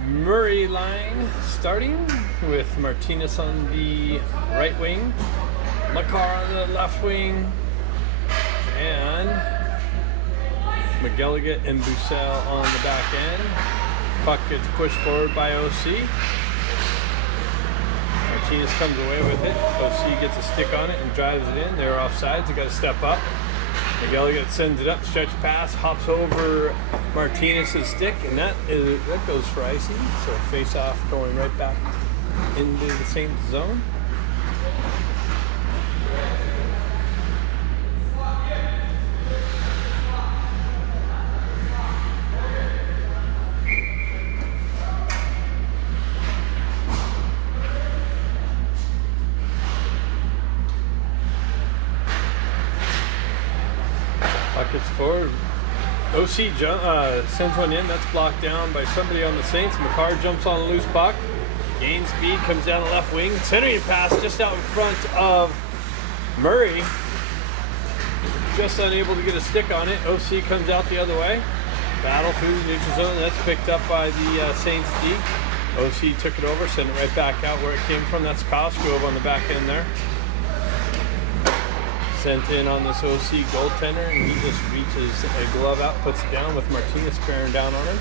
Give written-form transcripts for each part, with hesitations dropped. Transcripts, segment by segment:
Murray line starting with Martinez on the right wing, Makar on the left wing, and McGilligan and Bussell on the back end. Puck gets pushed forward by OC. Martinez comes away with it. OC gets a stick on it and drives it in. They're offsides. They got to step up. McGilligan sends it up, stretch pass, hops over Martinez's stick, and that goes for icing. So face off going right back into the same zone. Puck gets forward. OC sends one in. That's blocked down by somebody on the Saints. Makar jumps on a loose puck. Gains speed, comes down the left wing. Centering pass just out in front of Murray. Just unable to get a stick on it. OC comes out the other way. Battle through the neutral zone. That's picked up by the Saints D. OC took it over, sent it right back out where it came from. That's Cosgrove on the back end there. Sent in on this OC goaltender, and he just reaches a glove out, puts it down with Martinez bearing down on him.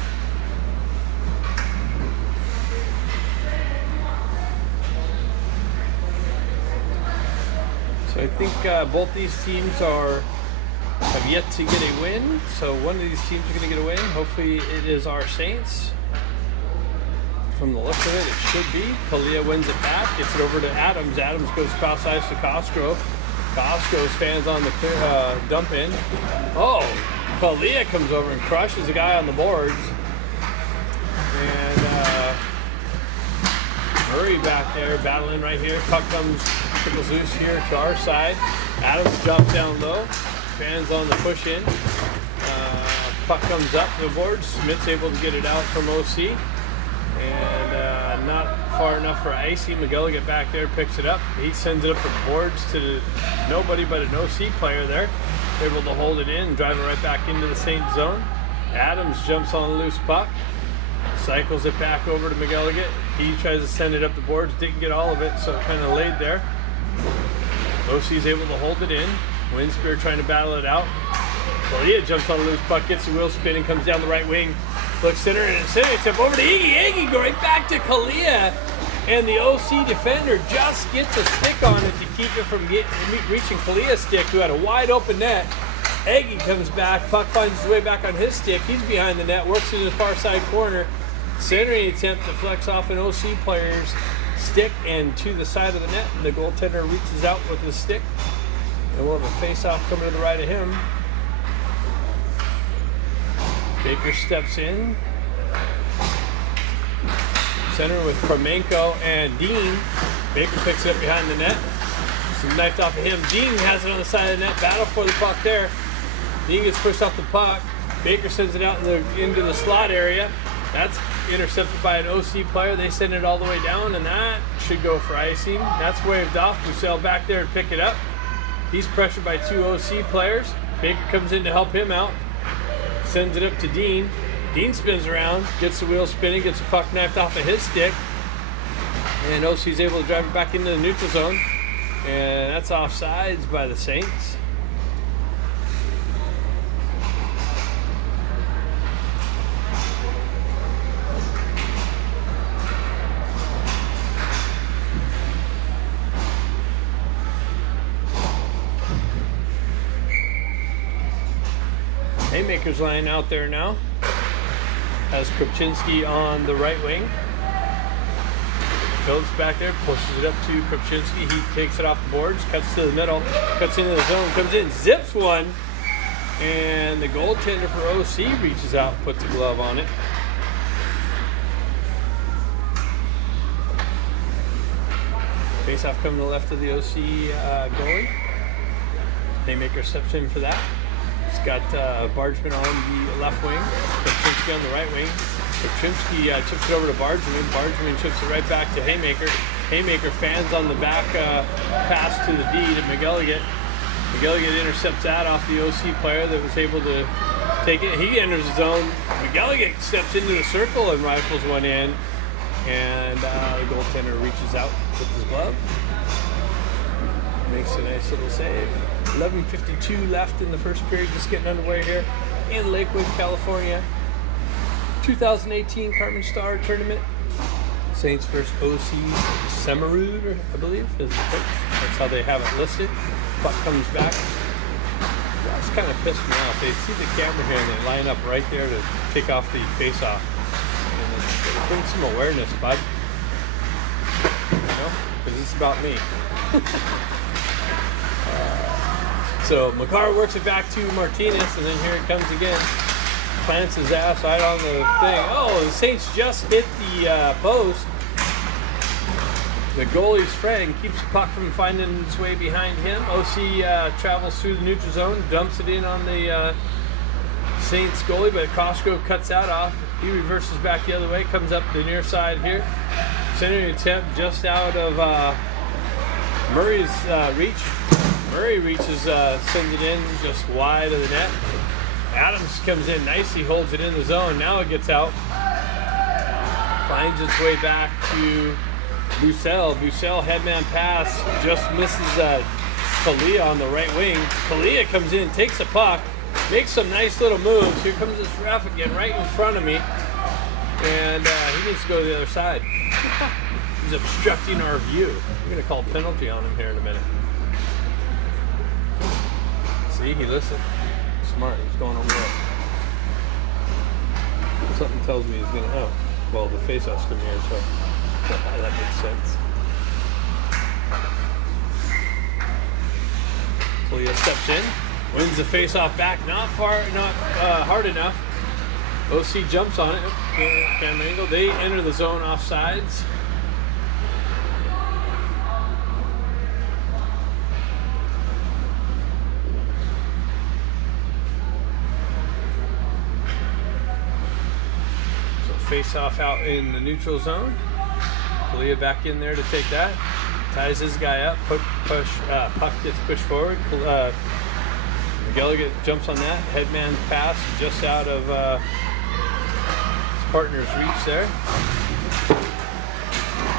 So I think both these teams have yet to get a win. So one of these teams are going to get a win. Hopefully it is our Saints. From the look of it, it should be. Kalia wins it back, gets it over to Adams. Adams goes cross ice to Cosgrove. Cosgrove's fans on the dump in. Oh, Kalia comes over and crushes a guy on the boards. And Murray back there battling right here. Puck trickles loose here to our side. Adams jumps down low. Fans on the push in. Puck comes up the boards. Smith's able to get it out from OC. And not far enough for Icy. McGilligan back there picks it up. He sends it up the boards to nobody but an OC player there. Able to hold it in and drive it right back into the Saint zone. Adams jumps on a loose puck. Cycles it back over to McGilligan. He tries to send it up the boards. Didn't get all of it, so it kind of laid there. OC's able to hold it in. Winspear trying to battle it out. Kalia jumps on a loose puck, gets the wheel spin, and comes down the right wing. Looks center and center. Tip over to Iggy. Iggy go right back to Kalia. And the OC defender just gets a stick on it to keep it from reaching Kalia's stick, who had a wide open net. Iggy comes back. Puck finds his way back on his stick. He's behind the net. Works in the far side corner. Centering attempt deflects off an OC player's stick and to the side of the net. And the goaltender reaches out with his stick. And we'll have a face-off coming to the right of him. Baker steps in. Center with Kromenko and Dean. Baker picks it up behind the net. Some knifed off of him. Dean has it on the side of the net. Battle for the puck there. Dean gets pushed off the puck. Baker sends it out into the slot area. That's intercepted by an OC player. They send it all the way down, and that should go for icing. That's waved off. Bussell back there to pick it up. He's pressured by two OC players. Baker comes in to help him out. Sends it up to Dean. Dean spins around, gets the wheel spinning, gets the puck knifed off of his stick. And OC's able to drive it back into the neutral zone. And that's offsides by the Saints. Haymaker's line out there now. Has Krupczynski on the right wing. Phillips back there, pushes it up to Krupczynski. He takes it off the boards, cuts to the middle, cuts into the zone, comes in, zips one. And the goaltender for OC reaches out, puts a glove on it. Face-off coming to the left of the OC goalie. Haymaker steps in for that. He's got Bargeman on the left wing, Krupczynski on the right wing. Krupczynski chips it over to Bargeman. Bargeman chips it right back to Haymaker. Haymaker fans on the back pass to the D to McGilligan. McGilligan intercepts that off the OC player that was able to take it. He enters the zone. McGilligan steps into the circle and rifles one in. And the goaltender reaches out with his glove. Makes a nice little save. 11:52 left in the first period. Just getting underway here in Lakewood, California. 2018 Carmen Starr tournament. Saints versus OC Semerud, I believe, is the coach. That's how they have it listed. Puck comes back. That's kind of pissed me off. They see the camera here and they line up right there to take off the face-off. And bring some awareness, bud. You know, because it's about me. So McCarr works it back to Martinez, and then here it comes again. Plants his ass right on the thing. Oh, the Saints just hit the post. The goalie's friend keeps the puck from finding its way behind him. OC travels through the neutral zone, dumps it in on the Saints goalie, but Costco cuts that off. He reverses back the other way, comes up the near side here. Centering attempt just out of Murray's reach. Murray reaches, sends it in just wide of the net. Adams comes in nicely, holds it in the zone. Now it gets out. Finds its way back to Bucell. Bucell headman pass, just misses Kalia on the right wing. Kalia comes in, takes a puck, makes some nice little moves. Here comes this ref again right in front of me. And he needs to go to the other side. He's obstructing our view. I'm going to call penalty on him here in a minute. See, he listened. Smart. He's going over there. Something tells me he's going to... Oh, well, the face-off's coming here, so that makes sense. Kalia steps in, wins the face-off back. Not hard enough. OC jumps on it. Camera angle. They enter the zone off sides. Face off out in the neutral zone. Kalia back in there to take that. Ties his guy up. Puck gets pushed forward. McGilligan jumps on that. Headman's pass just out of his partner's reach there.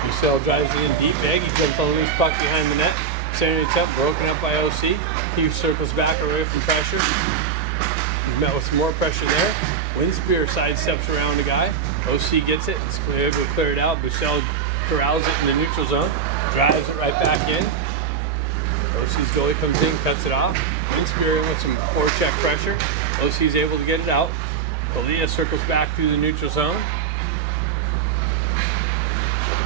Bucell drives it in deep. Maggie jumps on the loose puck behind the net. Centering attempt broken up by OC. He circles back away from pressure. He's met with some more pressure there. Winspear sidesteps around the guy. OC gets it. It's able to clear it out. Bucell corrals it in the neutral zone. Drives it right back in. OC's goalie comes in, cuts it off. Winspear in with some forecheck pressure. OC's able to get it out. Kalia circles back through the neutral zone.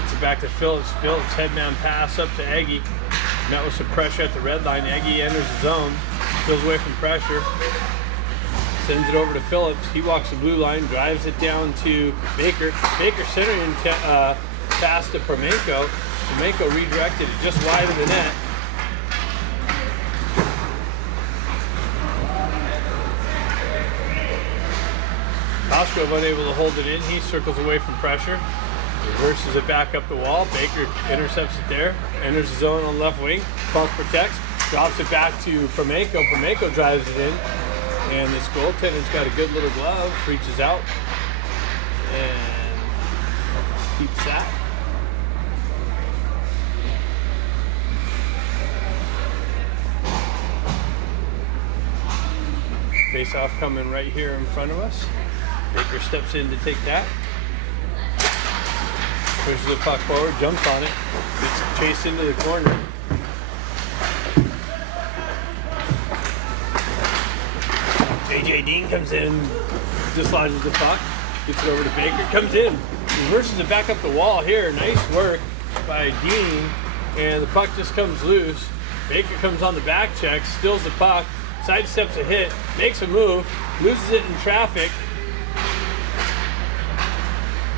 Gets it back to Phillips. Phillips headman pass up to Aggie. Met with some pressure at the red line. Aggie enters the zone. Peels away from pressure. Sends it over to Phillips. He walks the blue line, drives it down to Baker. Baker centering pass to Permenko. Permenko redirected it just wide of the net. Costco unable to hold it in. He circles away from pressure. Reverses it back up the wall. Baker intercepts it there. Enters the zone on the left wing. Punk protects. Drops it back to Permenko. Permenko drives it in. And this goaltender's got a good little glove, reaches out and keeps that. Face off coming right here in front of us. Baker steps in to take that. Pushes the puck forward, jumps on it, gets chased into the corner. AJ Dean comes in, dislodges the puck, gets it over to Baker, comes in, reverses it back up the wall here. Nice work by Dean, and the puck just comes loose. Baker comes on the back check, steals the puck, sidesteps a hit, makes a move, loses it in traffic.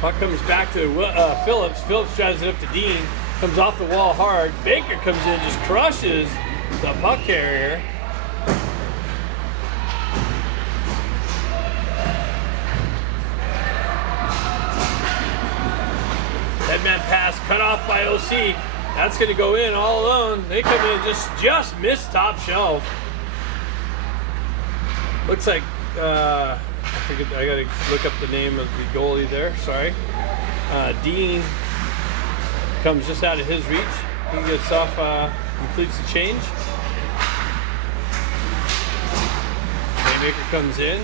Puck comes back to Phillips. Phillips drives it up to Dean, comes off the wall hard. Baker comes in, just crushes the puck carrier. Headman pass cut off by OC. That's going to go in all alone. They come in, just missed top shelf. Looks like I forget. I gotta look up the name of the goalie there. Sorry. Dean comes just out of his reach. He gets off, completes the change. Haymaker comes in,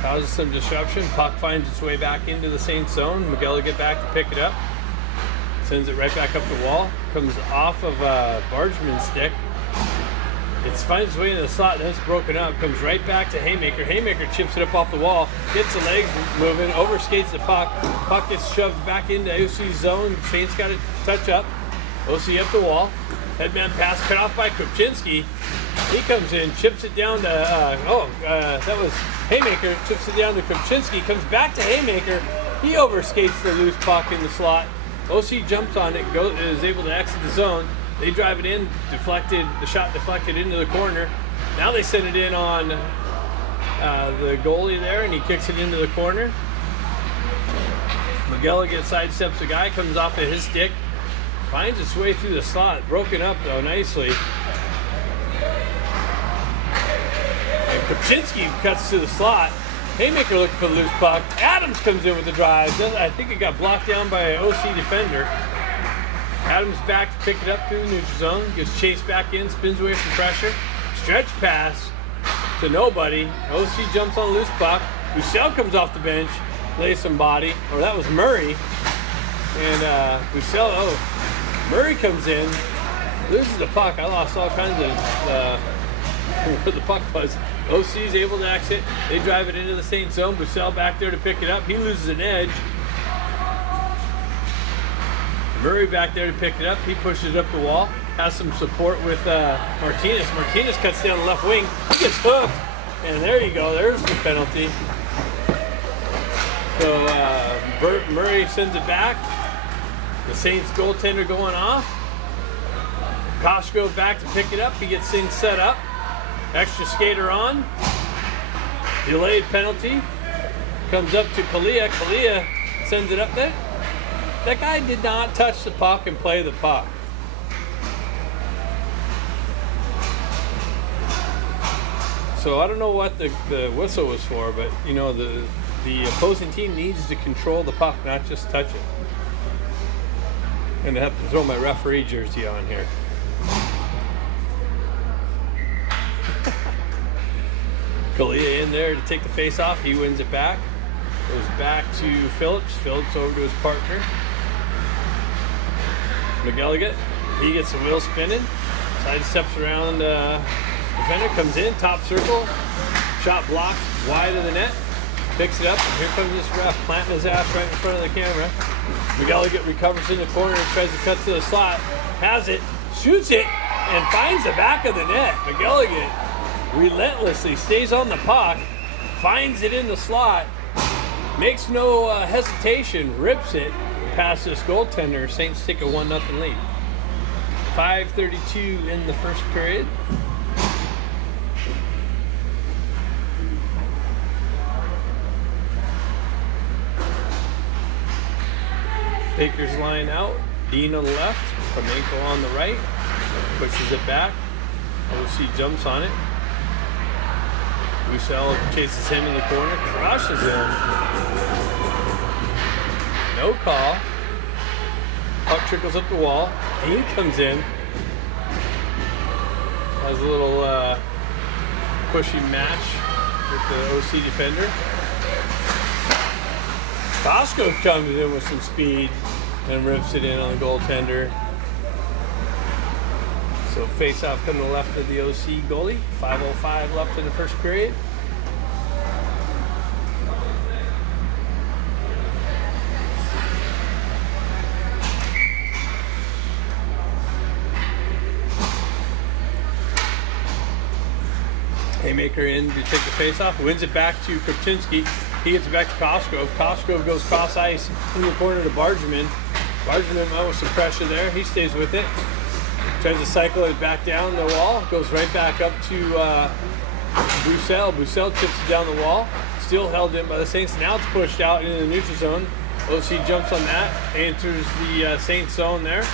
causes some disruption. Puck finds its way back into the Saints zone. Miguel will get back to pick it up. Sends it right back up the wall. Comes off of Bargeman's stick. It finds its way into the slot, then it's broken up. Comes right back to Haymaker. Haymaker chips it up off the wall. Gets the legs moving, overskates the puck. Puck gets shoved back into OC's zone. Saints got to touch up. OC up the wall. Headman pass cut off by Kopczynski. He comes in, chips it down to, that was Haymaker. Chips it down to Kopczynski. Comes back to Haymaker. He overskates the loose puck in the slot. OC jumps on it, is able to exit the zone. They drive it in, the shot deflected into the corner. Now they send it in on the goalie there, and he kicks it into the corner. Miguel sidesteps the guy, comes off of his stick, finds its way through the slot, broken up though nicely. And Kopczynski cuts to the slot. Haymaker looking for the loose puck. Adams comes in with the drive. I think it got blocked down by an OC defender. Adams back to pick it up through the neutral zone. Gets chased back in, spins away from pressure. Stretch pass to nobody. OC jumps on the loose puck. Roussel comes off the bench, lays some body. Or that was Murray. And Murray comes in, loses the puck. I lost all kinds of where the puck was. OC's able to exit. They drive it into the Saints zone. Roussel back there to pick it up. He loses an edge. Murray back there to pick it up. He pushes it up the wall. Has some support with Martinez. Martinez cuts down the left wing. He gets hooked. And there you go. There's the penalty. So Murray sends it back. The Saints goaltender going off. Costco back to pick it up. He gets things set up. Extra skater on. Delayed penalty. Comes up to Kalia. Kalia sends it up there. That guy did not touch the puck and play the puck. So I don't know what the whistle was for, but you know the opposing team needs to control the puck, not just touch it. And I have to throw my referee jersey on here. Kalia in there to take the face off. He wins it back. Goes back to Phillips. Phillips over to his partner. McGilligan. He gets the wheel spinning. Side steps around. Defender comes in. Top circle. Shot blocked wide of the net. Picks it up. And here comes this ref planting his ass right in front of the camera. McGilligan recovers in the corner. Tries to cut to the slot. Has it. Shoots it. And finds the back of the net. McGilligan relentlessly stays on the puck. Finds it in the slot. Makes no hesitation. Rips it past this goaltender. Saints take a 1-0 lead. 5:32 in the first period. Baker's line out. Dean on the left. Pamenko on the right. Pushes it back. OC jumps on it. Roussel chases him in the corner. Crushes him. No call. Puck trickles up the wall. Dean comes in. Has a little pushy match with the OC defender. Costco comes in with some speed and rips it in on the goaltender. So face-off coming to the left of the OC goalie. 5:05 left in the first period. Haymaker in to take the face-off. Wins it back to Kopczynski. He gets it back to Costco. Costco goes cross ice in the corner to Bargeman. Bargeman with some pressure there. He stays with it. Tries to cycle it back down the wall. Goes right back up to Roussel. Roussel chips it down the wall. Still held in by the Saints. Now it's pushed out into the neutral zone. OC jumps on that. Enters the Saints zone there.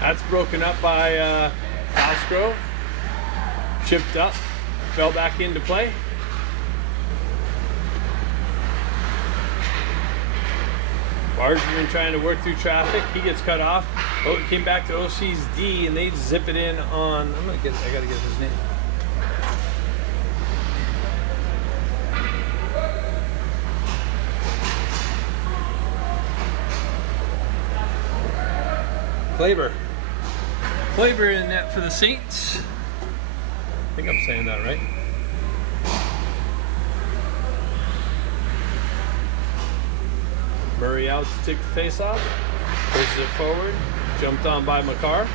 That's broken up by Costco. Chipped up. Fell back into play. Bargeman trying to work through traffic. He gets cut off. Oh, it came back to OC's D, and they zip it in on. I gotta get his name. Flavor in net for the Saints. I think I'm saying that right. Murray out to take the face off. Pushes it forward. Jumped on by McCarr.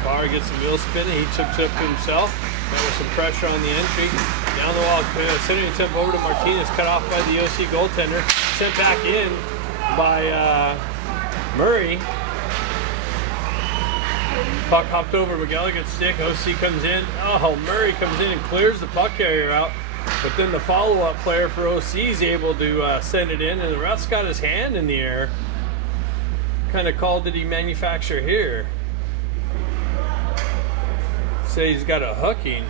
McCarr gets the wheel spinning. He chips it up to himself. Got with some pressure on the entry. Down the wall. Sending attempt over to Martinez. Cut off by the OC goaltender. Sent back in by Murray. Puck hopped over McGilligan's stick. OC comes in. Oh, Murray comes in and clears the puck carrier out. But then the follow-up player for OC is able to send it in, and the ref's got his hand in the air. What kind of call did he manufacture here? Say he's got a hooking.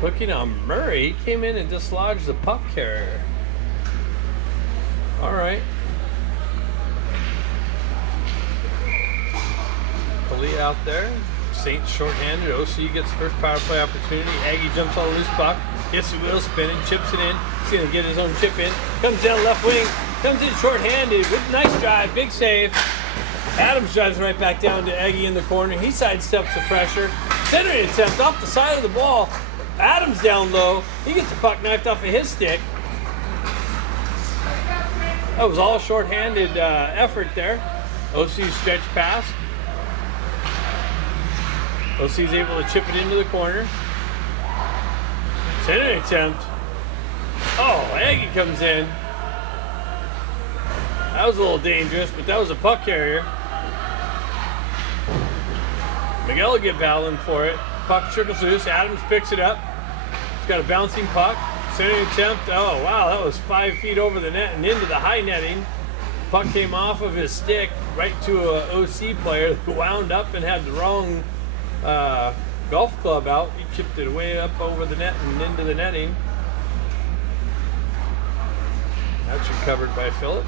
Hooking on Murray. He came in and dislodged the puck carrier. All right. Out there. Saints shorthanded. OC gets the first power play opportunity. Aggie jumps on a loose puck. Gets the wheel spinning. Chips it in. He's going to get his own chip in. Comes down left wing. Comes in shorthanded. With nice drive. Big save. Adams drives right back down to Aggie in the corner. He sidesteps the pressure. Centering attempt off the side of the ball. Adams down low. He gets the puck knifed off of his stick. That was all shorthanded effort there. OC stretch pass. OC's able to chip it into the corner. Center attempt. Oh, Aggie comes in. That was a little dangerous, but that was a puck carrier. Miguel will get battling for it. Puck trickles loose. Adams picks it up. He's got a bouncing puck. Center attempt. Oh, wow, that was 5 feet over the net and into the high netting. Puck came off of his stick right to an OC player who wound up and had the wrong golf club out. He chipped it way up over the net and into the netting. That's recovered by Phillips.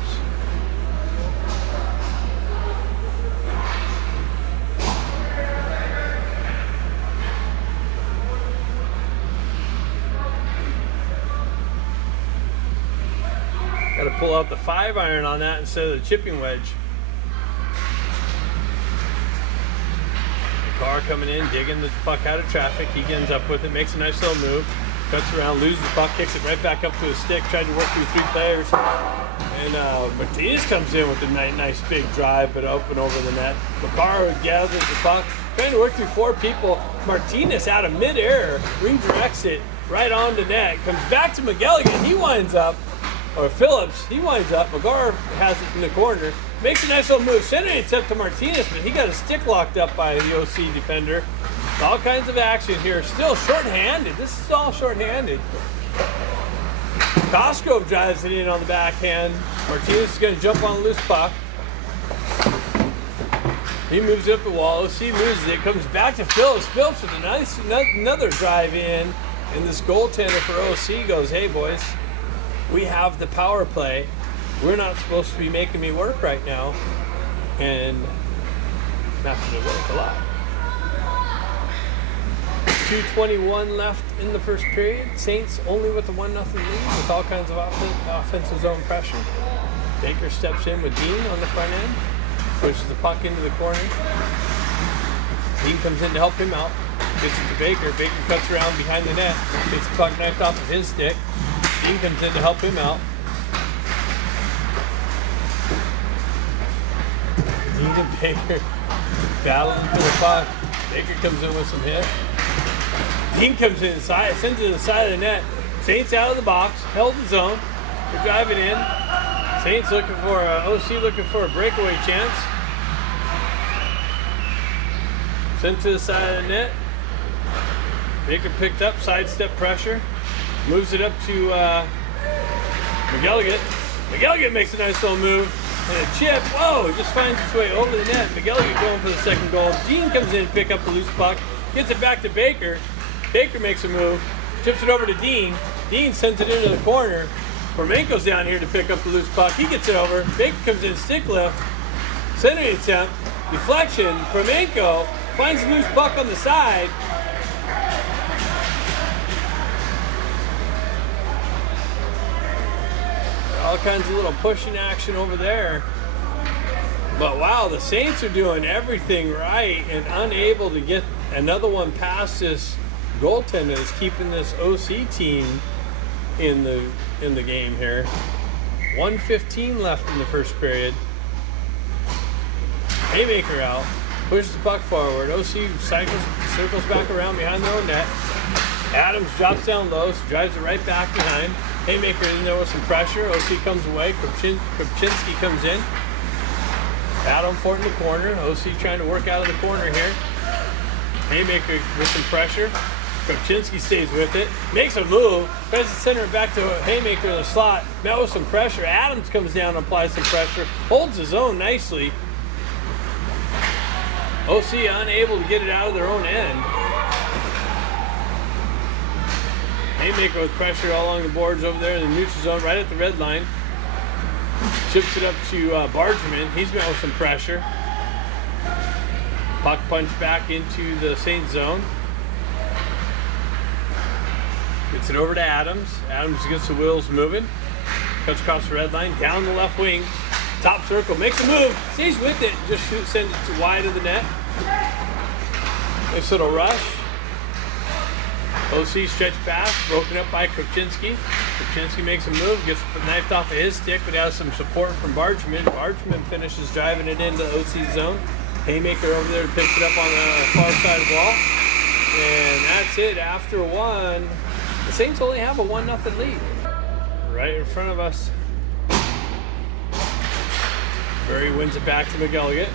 Got to pull out the 5-iron on that instead of the chipping wedge. Carr coming in, digging the puck out of traffic. He ends up with it, makes a nice little move, cuts around, loses the puck, kicks it right back up to his stick, tried to work through 3 players. And Martinez comes in with a nice big drive, but open over the net. McCarr gathers the puck, trying to work through 4 people. Martinez out of midair, redirects it right onto net, comes back to McGilligan. He winds up, or Phillips, he winds up. McCarr has it in the corner. Makes a nice little move, sending it up to Martinez, but he got his stick locked up by the OC defender. All kinds of action here. Still shorthanded. This is all shorthanded. Cosgrove drives it in on the backhand. Martinez is going to jump on a loose puck. He moves it up the wall. OC loses it. Comes back to Phillips. Phillips with a nice another drive in. And this goaltender for OC goes, hey boys, we have the power play. We're not supposed to be making me work right now, and I'm having to work a lot. 2:21 left in the first period. Saints only with a 1-0 lead with all kinds of offensive zone pressure. Baker steps in with Dean on the front end, pushes the puck into the corner. Dean comes in to help him out, gets it to Baker. Baker cuts around behind the net, gets the puck knifed off of his stick. Dean comes in to help him out. Dean and Baker battling for the puck. Baker comes in with some hit. Dean comes inside, sends it to the side of the net. Saints out of the box, held the zone. They're driving in. Saints looking for OC looking for a breakaway chance. Sent to the side of the net. Baker picked up, sidestep pressure. Moves it up to McGilligan. McGilligan makes a nice little move. And a chip, whoa, just finds its way over the net. McGilligan going for the second goal. Dean comes in to pick up the loose puck. Gets it back to Baker. Baker makes a move. Chips it over to Dean. Dean sends it into the corner. Flamenco's down here to pick up the loose puck. He gets it over. Baker comes in, stick lift, centering attempt, deflection. Flamenco finds the loose puck on the side. All kinds of little pushing action over there. But wow, the Saints are doing everything right and unable to get another one past this goaltender that's keeping this OC team in the game here. 1:15 left in the first period. Haymaker out, pushes the puck forward. OC circles back around behind their own net. Adams drops down low, so drives it right back behind. Haymaker in there with some pressure. OC comes away. Kopczynski comes in. Adam Fort in the corner. OC trying to work out of the corner here. Haymaker with some pressure. Kopczynski stays with it. Makes a move. Tries to center it back to Haymaker in the slot. Met with some pressure. Adams comes down and applies some pressure. Holds his own nicely. OC unable to get it out of their own end. Haymaker with pressure all along the boards over there in the neutral zone, right at the red line. Chips it up to Bargeman. He's met with some pressure. Puck punch back into the Saints zone. Gets it over to Adams. Adams gets the wheels moving. Cuts across the red line, down the left wing. Top circle, makes a move, stays with it, just sends it to wide of the net. Nice little rush. OC stretch pass, broken up by Kopczynski. Kopczynski makes a move, gets knifed off of his stick, but has some support from Bargeman. Bargeman finishes driving it into OC zone. Haymaker over there picks it up on the far side of the wall. And that's it. After one, the Saints only have a 1-0 lead. Right in front of us. Murray wins it back to McElligott.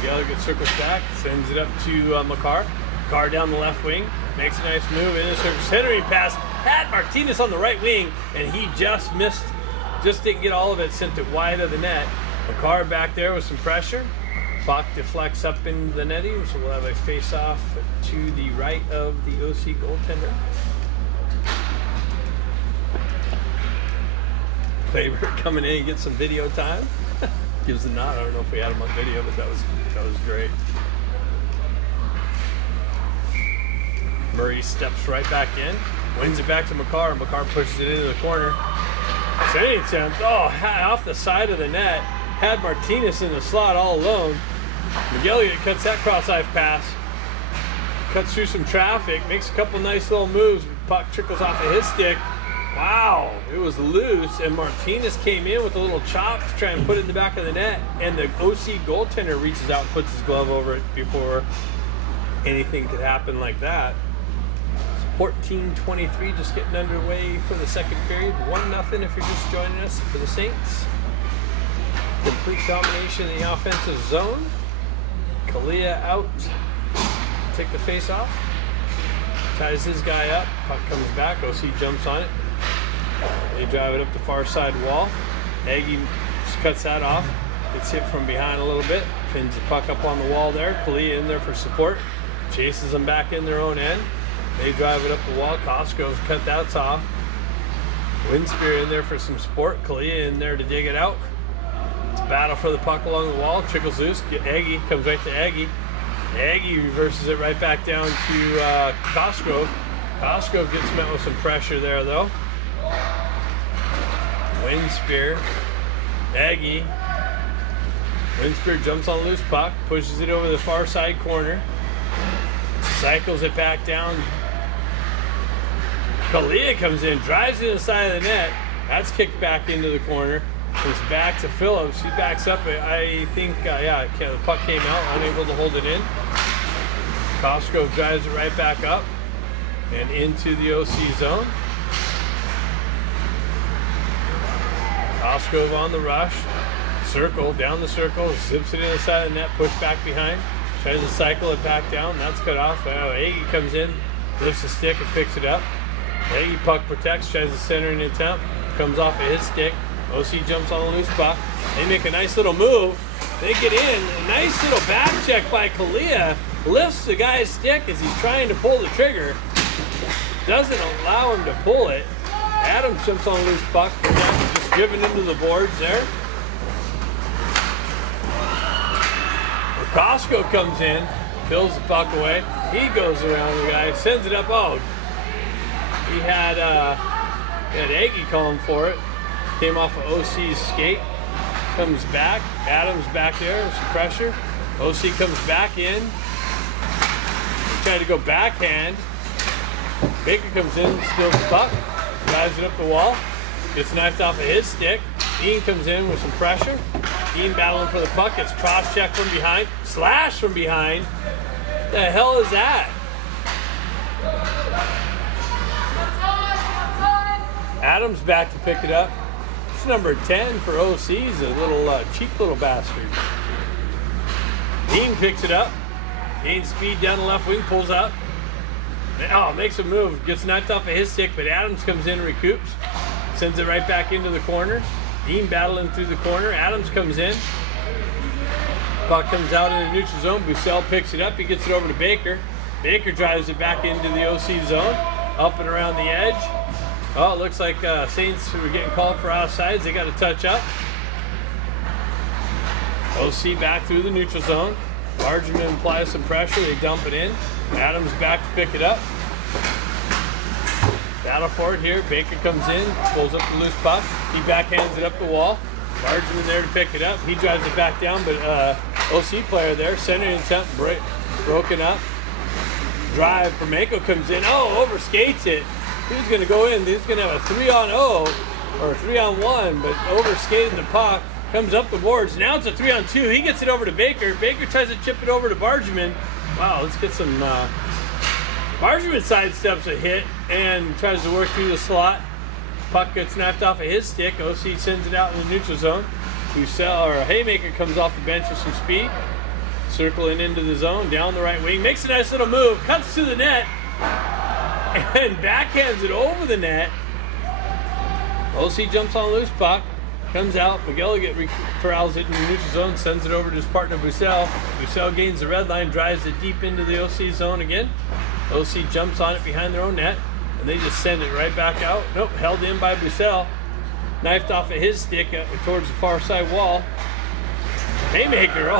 McElligott circles back, sends it up to Makar. Makar down the left wing, makes a nice move in the circle. Centering pass, had Martinez on the right wing, and he just missed, just didn't get all of it, sent it wide of the net. Makar back there with some pressure. Puck deflects up into the netting, so we'll have a face-off to the right of the OC goaltender. Claver coming in and gets some video time. Gives the nod. I don't know if we had him on video, but that was great. Murray steps right back in, wins it back to Makar. Makar pushes it into the corner. Sending attempt. Oh, off the side of the net. Had Martinez in the slot all alone. McElligott cuts that cross-ice pass. Cuts through some traffic. Makes a couple nice little moves. Puck trickles off of his stick. Wow, it was loose, and Martinez came in with a little chop to try and put it in the back of the net, and the OC goaltender reaches out and puts his glove over it before anything could happen like that. 14:23 just getting underway for the second period. 1-0 if you're just joining us for the Saints. Complete domination in the offensive zone. Kalia out to take the face off. Ties his guy up. Puck comes back. OC jumps on it. They drive it up the far side wall. Aggie cuts that off. Gets hit from behind a little bit. Pins the puck up on the wall there. Kalia in there for support. Chases them back in their own end. They drive it up the wall. Costco's cut that off. Windspear in there for some support. Kalia in there to dig it out. It's a battle for the puck along the wall. Trickles loose. Aggie comes right to Aggie. Aggie reverses it right back down to Cosgrove. Cosgrove gets met with some pressure there, though. Windspear. Aggie. Windspear jumps on a loose puck, pushes it over the far side corner. Cycles it back down. Kalia comes in, drives it to the side of the net. That's kicked back into the corner. It's back to Phillips. He backs up. I think, the puck came out, unable to hold it in. Cosgrove drives it right back up and into the OC zone. Cosgrove on the rush. Circle, down the circle, zips it in the side of the net, push back behind. Tries to cycle it back down. That's cut off. Aggie comes in, lifts the stick and picks it up. Aggie puck protects, tries to center an attempt. Comes off of his stick. OC jumps on the loose puck. They make a nice little move. They get in. A nice little back check by Kalia. Lifts the guy's stick as he's trying to pull the trigger. Doesn't allow him to pull it. Adams jumps on a loose puck. Just driven into the boards there. Costco comes in, fills the puck away. He goes around the guy, sends it up. Oh, he had Aggie calling for it. Came off of OC's skate. Comes back. Adams back there with some pressure. OC comes back in. Trying to go backhand. Baker comes in, steals the puck, drives it up the wall, gets knifed off of his stick. Ian comes in with some pressure. Ian battling for the puck, gets cross-checked from behind, slash from behind. The hell is that? Adams back to pick it up. It's number 10 for OC. He's a little cheap little bastard. Ian picks it up. Gains speed down the left wing, pulls up. Oh, makes a move. Gets knocked off of his stick, but Adams comes in, recoups. Sends it right back into the corner. Dean battling through the corner. Adams comes in. Puck comes out in the neutral zone. Bussell picks it up. He gets it over to Baker. Baker drives it back into the OC zone. Up and around the edge. Oh, it looks like Saints were getting called for offsides. They got a touch up. OC back through the neutral zone. Bargeman applies some pressure. They dump it in. Adams back to pick it up. Battle for it here. Baker comes in, pulls up the loose puck. He backhands it up the wall. Bargeman there to pick it up. He drives it back down, but OC player there. Center intent broken up. Drive from Mako comes in. Oh, overskates it. He was going to go in. He was going to have a 3-on-0 or a 3-on-1, but overskated the puck. Comes up the boards. Now it's a 3-on-2. He gets it over to Baker. Baker tries to chip it over to Bargeman. Wow, let's get some... Bargeman sidesteps a hit and tries to work through the slot. Puck gets knocked off of his stick. OC sends it out in the neutral zone. Haymaker comes off the bench with some speed. Circling into the zone, down the right wing. Makes a nice little move. Cuts to the net. And backhands it over the net. OC jumps on a loose puck. Comes out, McGilligan corrals it in the neutral zone, sends it over to his partner Bussell. Bussell gains the red line, drives it deep into the OC zone again. OC jumps on it behind their own net, and they just send it right back out. Nope, held in by Bussell. Knifed off of his stick towards the far side wall. Haymaker,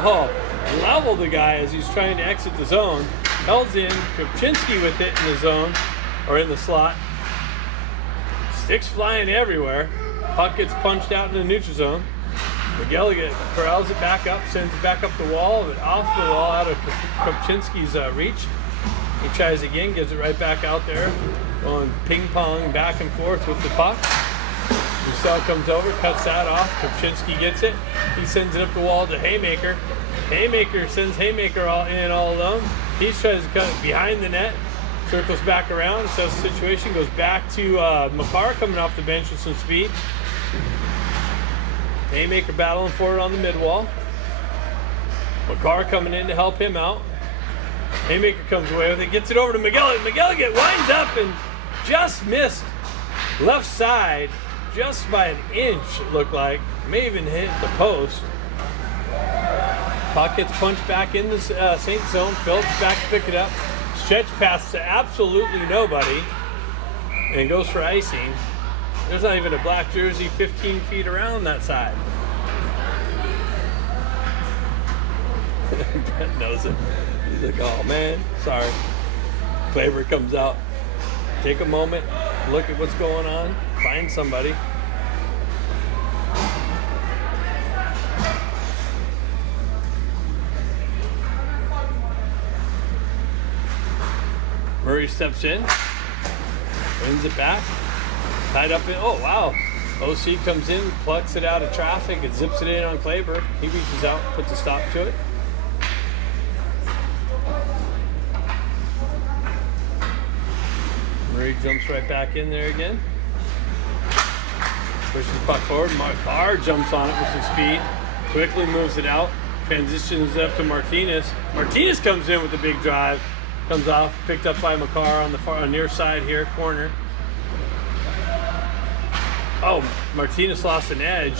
leveled the guy as he's trying to exit the zone. Held in, Kopczynski with it in the zone, or in the slot. Sticks flying everywhere. Puck gets punched out in the neutral zone. McGilligan corrals it back up, sends it back up the wall, but off the wall out of Kopczynski's reach. He tries again, gives it right back out there, going ping pong back and forth with the puck. Bussell comes over, cuts that off. Kopczynski gets it. He sends it up the wall to Haymaker. Haymaker sends Haymaker all alone. He tries to cut it behind the net. Circles back around, assesses the situation, goes back to Makar coming off the bench with some speed. Haymaker battling for it on the mid-wall. Makar coming in to help him out. Haymaker comes away with it, gets it over to McGilligan. McGilligan winds up and just missed left side, just by an inch, it looked like. May even hit the post. Puck gets punched back in the Saint zone. Phillips back to pick it up. Stretch pass to absolutely nobody. And goes for icing. There's not even a black jersey 15 feet around that side. Brett knows it. He's like, oh man, sorry. Kleber comes out. Take a moment, look at what's going on, find somebody. Murray steps in, wins it back, tied up in, oh wow. OC comes in, plucks it out of traffic, and zips it in on Kleber. He reaches out, puts a stop to it. Murray jumps right back in there again. Pushes the puck forward. Makar jumps on it with some speed. Quickly moves it out. Transitions it up to Martinez. Martinez comes in with the big drive. Comes off, picked up by Makar on the near side here, corner. Oh, Martinez lost an edge.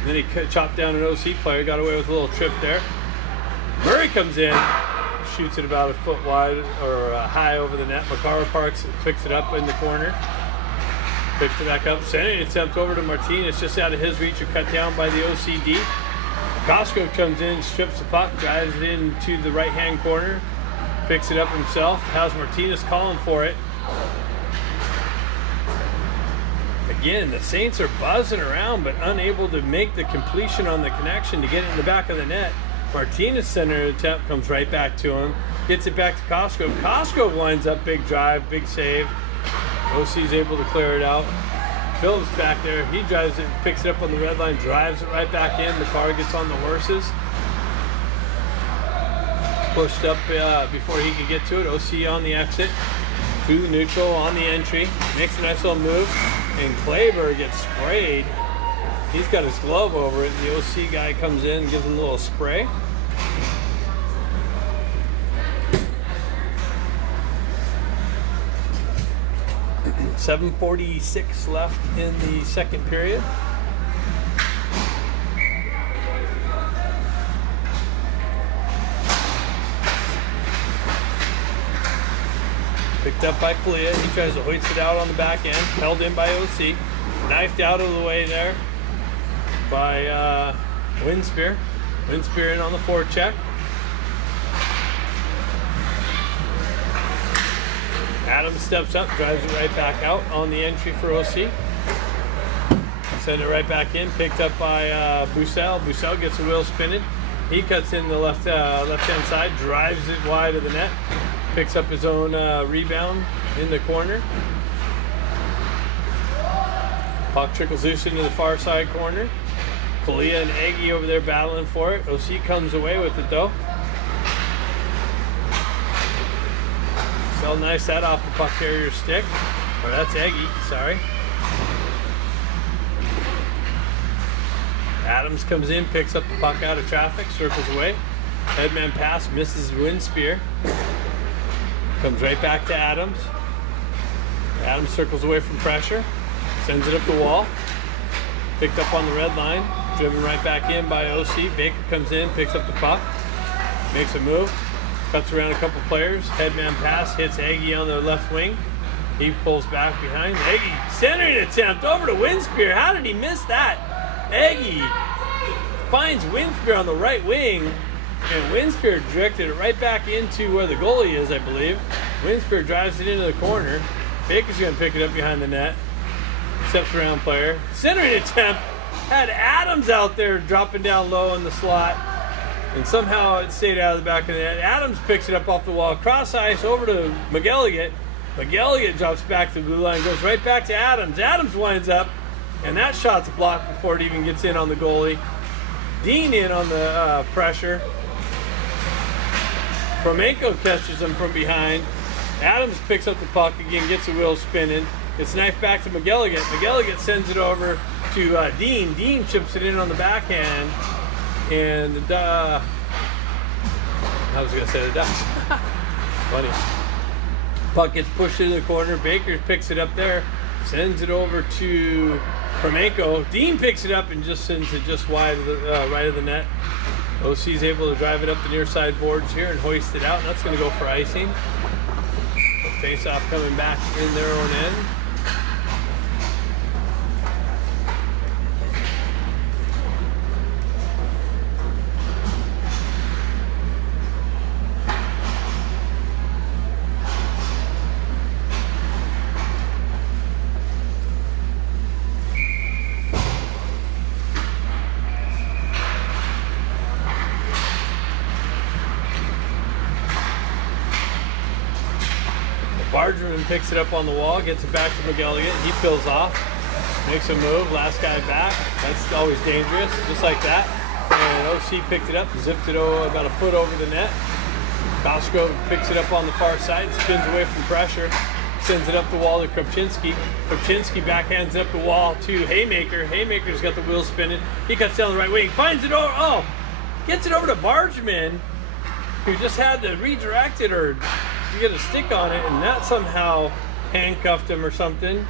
And then he chopped down an OC player, got away with a little trip there. Murray comes in, shoots it about a foot wide or high over the net. McCarver picks it up in the corner. Picks it back up. Centering attempt over to Martinez, just out of his reach, or cut down by the OCD. Costco comes in, strips the puck, drives it into the right-hand corner, picks it up himself, has Martinez calling for it. Again, the Saints are buzzing around, but unable to make the completion on the connection to get it in the back of the net. Martinez center attempt comes right back to him, gets it back to Costco. Costco winds up, big drive, big save. OC's able to clear it out. Phillips back there, he drives it, picks it up on the red line, drives it right back in. The car gets on the horses. Pushed up before he could get to it. OC on the exit, through the neutral, on the entry. Makes a nice little move, and Kleber gets sprayed. He's got his glove over it, and the OC guy comes in and gives him a little spray. .746 left in the second period. Picked up by Kalia. He tries to hoist it out on the back end. Held in by OC. Knifed out of the way there by Winspear. Winspear in on the forecheck. Adams steps up, drives it right back out on the entry for OC. Send it right back in, picked up by Bussell. Bussell gets the wheel spinning. He cuts in the left-hand side, drives it wide of the net, picks up his own rebound in the corner. Puck trickles loose into the far side corner. Kalia and Aggie over there battling for it. OC comes away with it though. Nice that off the puck carrier's stick. Or that's Eggy, sorry. Adams comes in, picks up the puck out of traffic, circles away. Headman pass, misses Winspear. Comes right back to Adams. Adams circles away from pressure, sends it up the wall. Picked up on the red line, driven right back in by OC. Baker comes in, picks up the puck, makes a move. Cuts around a couple players. Headman pass, hits Aggie on the left wing. He pulls back behind. Aggie centering attempt over to Winspear. How did he miss that? Aggie finds Winspear on the right wing, and Winspear directed it right back into where the goalie is, I believe. Winspear drives it into the corner. Baker's going to pick it up behind the net. Steps around player. Centering attempt. Had Adams out there dropping down low in the slot. And somehow it stayed out of the back of the net. Adams picks it up off the wall, cross ice over to McGilligan. McGilligan drops back to the blue line, goes right back to Adams. Adams winds up, and that shot's blocked before it even gets in on the goalie. Dean in on the pressure. Promenko catches him from behind. Adams picks up the puck again, gets the wheel spinning. It's knifed back to McGilligan. McGilligan sends it over to Dean. Dean chips it in on the backhand. And I was going to say the Ducks. Funny. Puck gets pushed into the corner. Baker picks it up there, sends it over to Promenko. Dean picks it up and just sends it just wide of the right of the net. OC's able to drive it up the near side boards here and hoist it out. And that's going to go for icing. Face-off coming back in their own end. Bargerman picks it up on the wall, gets it back to McGilligan. He peels off, makes a move, last guy back. That's always dangerous, just like that. And OC picked it up, zipped it about a foot over the net. Costco picks it up on the far side, spins away from pressure, sends it up the wall to Kopczynski. Kopczynski backhands up the wall to Haymaker. Haymaker's got the wheel spinning. He cuts down the right wing, finds it over, gets it over to Bargeman, who just had to redirect it or get a stick on it, and that somehow handcuffed him or something.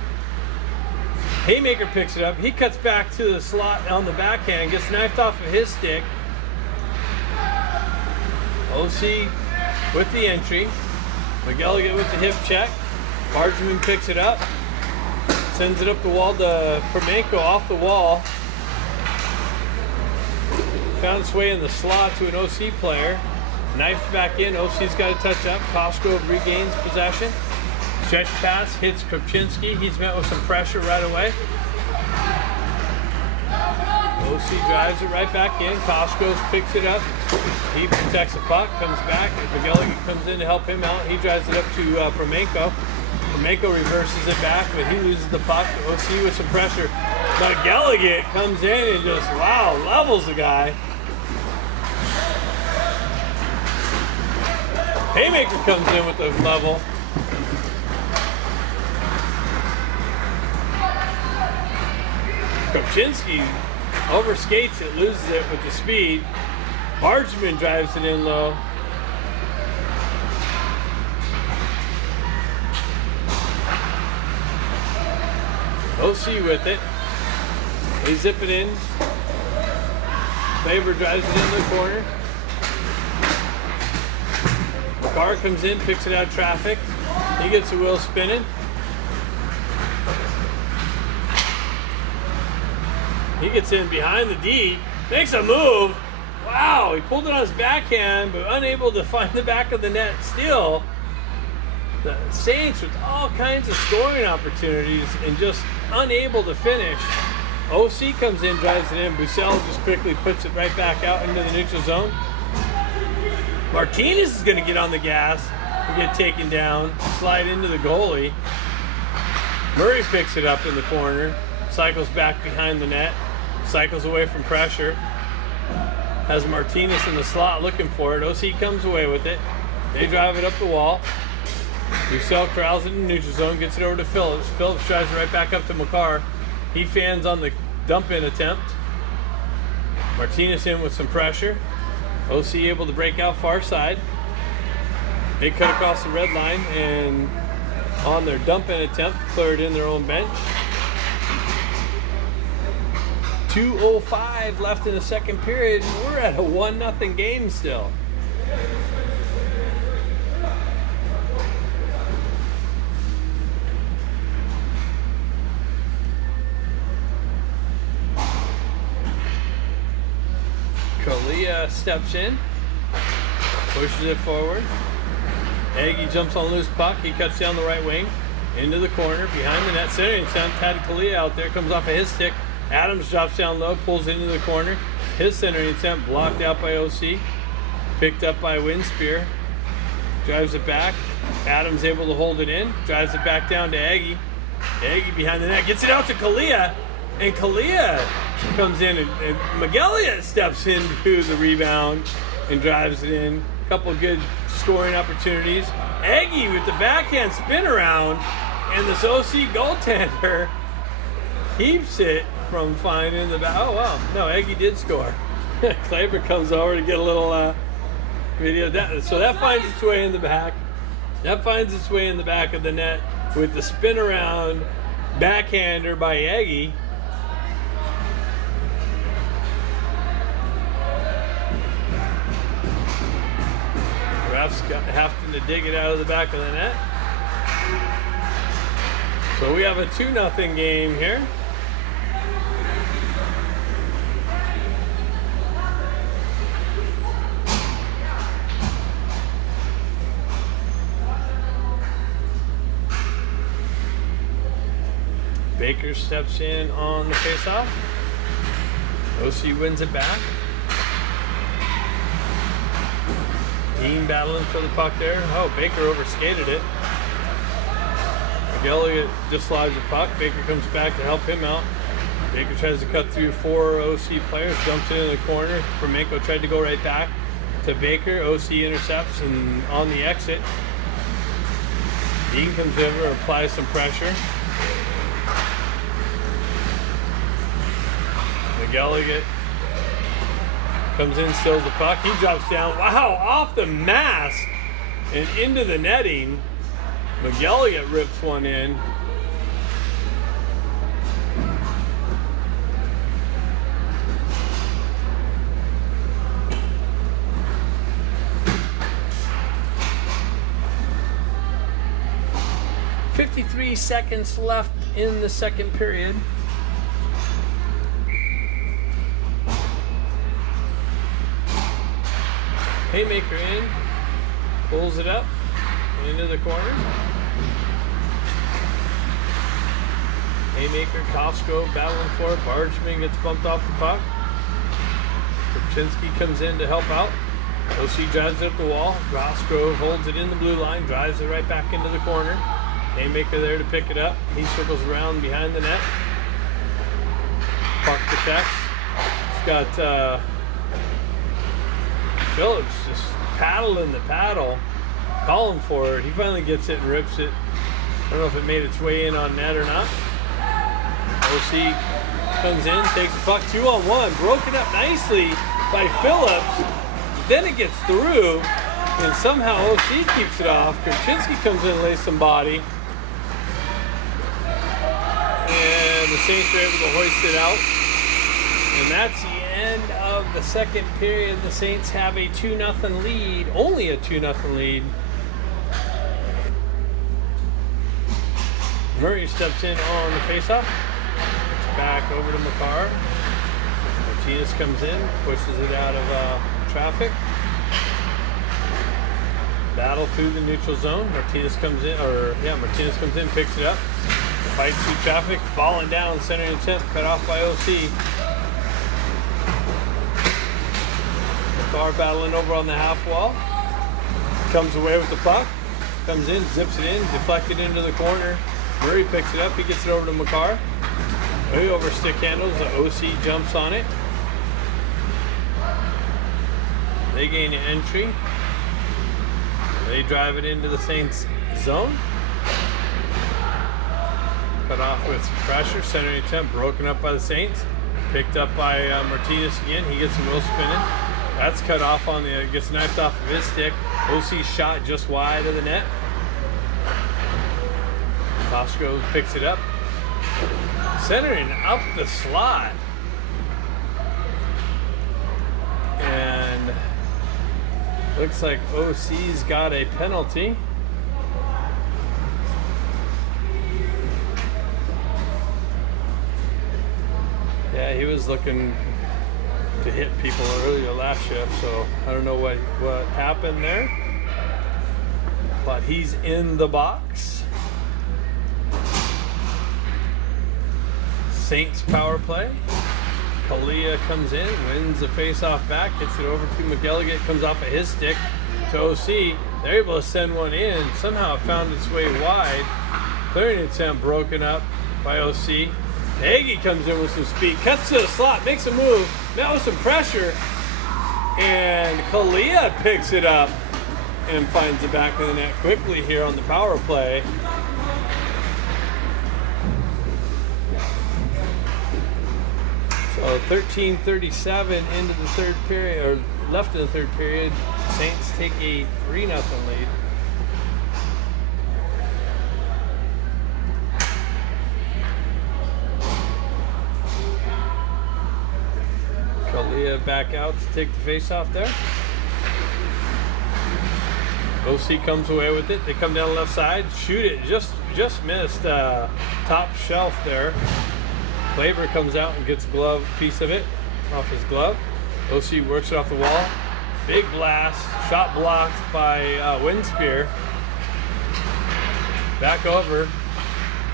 Haymaker picks it up. He cuts back to the slot on the backhand, gets knifed off of his stick. OC with the entry. McElligott with the hip check. Bargeman picks it up. Sends it up the wall to Permenko off the wall. Found its way in the slot to an OC player. Knifed back in. OC's got a touch up. Costco regains possession. Stretch pass hits Kopczynski. He's met with some pressure right away. OC drives it right back in. Costco picks it up. He protects the puck, comes back. McElligott comes in to help him out. He drives it up to Permenko. Permenko reverses it back, but he loses the puck. OC with some pressure. McElligott comes in and just, wow, levels the guy. Haymaker comes in with the level. Kopczynski overskates it, loses it with the speed. Bargeman drives it in low. OC with it. They zip it in. Faber drives it into the corner. Starr comes in, picks it out of traffic. He gets the wheel spinning. He gets in behind the D, makes a move. Wow, he pulled it on his backhand, but unable to find the back of the net still. The Saints with all kinds of scoring opportunities and just unable to finish. OC comes in, drives it in. Bussell just quickly puts it right back out into the neutral zone. Martinez is going to get on the gas and get taken down, slide into the goalie. Murray picks it up in the corner, cycles back behind the net, cycles away from pressure. Has Martinez in the slot looking for it. OC comes away with it. They drive it up the wall. Bussell corrals it in the neutral zone, gets it over to Phillips. Phillips drives it right back up to McCarr. He fans on the dump-in attempt. Martinez in with some pressure. OC able to break out far side. They cut across the red line and on their dump-in attempt, cleared in their own bench. 2:05 left in the second period, and we're at a 1-0 game still. Kalia steps in, pushes it forward. Aggie jumps on loose puck. He cuts down the right wing into the corner behind the net. Centering attempt had Kalia out there. Comes off of his stick. Adams drops down low, pulls into the corner. His centering attempt blocked out by OC. Picked up by Winspear. Drives it back. Adams able to hold it in. Drives it back down to Aggie. Aggie behind the net. Gets it out to Kalia. And Kalia comes in and McElligott steps into the rebound and drives it in. A couple of good scoring opportunities. Aggie with the backhand spin around, and this OC goaltender keeps it from finding the back. Oh, wow. No, Aggie did score. Klaver comes over to get a little video. So that finds its way in the back. That finds its way in the back of the net with the spin around backhander by Aggie. Refs having to dig it out of the back of the net. So we have a 2-0 game here. Baker steps in on the faceoff. OC wins it back. Dean battling for the puck there. Oh, Baker overskated it. McElligott dislodged the puck. Baker comes back to help him out. Baker tries to cut through 4 OC players, jumps in the corner. Permenko tried to go right back to Baker. OC intercepts and on the exit. Dean comes over, applies some pressure. McElligott comes in, steals the puck. He drops down. Wow, off the mask and into the netting. McElligott rips one in. 53 seconds left in the second period. Haymaker in, pulls it up into the corner. Haymaker, Costco battling for it. Bargeman gets bumped off the puck. Korchinski comes in to help out. OC drives it up the wall. Costco holds it in the blue line, drives it right back into the corner. Haymaker there to pick it up. He circles around behind the net. Puck protects. He's got Phillips just paddling the paddle, calling for it. He finally gets it and rips it. I don't know if it made its way in on net or not. OC comes in, takes the puck 2-on-1, broken up nicely by Phillips. Then it gets through, and somehow OC keeps it off. Korchinski comes in and lays some body. And the Saints are able to hoist it out. And that's the end of the second period. The Saints have a 2-0 lead, only a 2-0 lead. Murray steps in on the faceoff. It's back over to McCarr. Martinez comes in, pushes it out of traffic. Battle through the neutral zone. Martinez comes in, picks it up. Fights through traffic, falling down, center intent, cut off by OC. McCarr battling over on the half wall. Comes away with the puck. Comes in, zips it in, deflected into the corner. Murray picks it up, he gets it over to McCarr. Way over stick handles, the OC jumps on it. They gain an entry. They drive it into the Saints zone. Cut off with pressure, center attempt, broken up by the Saints. Picked up by Martinez again, he gets some wheel spinning. That's cut off on the, gets knifed off of his stick. OC shot just wide of the net. Costco picks it up. Centering up the slot. And looks like OC's got a penalty. Yeah, he was looking to hit people earlier last shift, so I don't know what happened there. But he's in the box. Saints power play. Kalia comes in, wins the face-off back, gets it over to McGilligan, comes off of his stick to OC. They're able to send one in. Somehow it found its way wide. Clearing attempt broken up by OC. Nagy comes in with some speed, cuts to the slot, makes a move, met with some pressure, and Kalia picks it up and finds the back of the net quickly here on the power play. So 13:37 into the third period, or left in the third period. Saints take a 3-0 lead. Kalia back out to take the face-off there. OC comes away with it. They come down the left side, shoot it. Just missed top shelf there. Klaber comes out and gets a glove piece of it off his glove. OC works it off the wall. Big blast. Shot blocked by Winspear. Back over.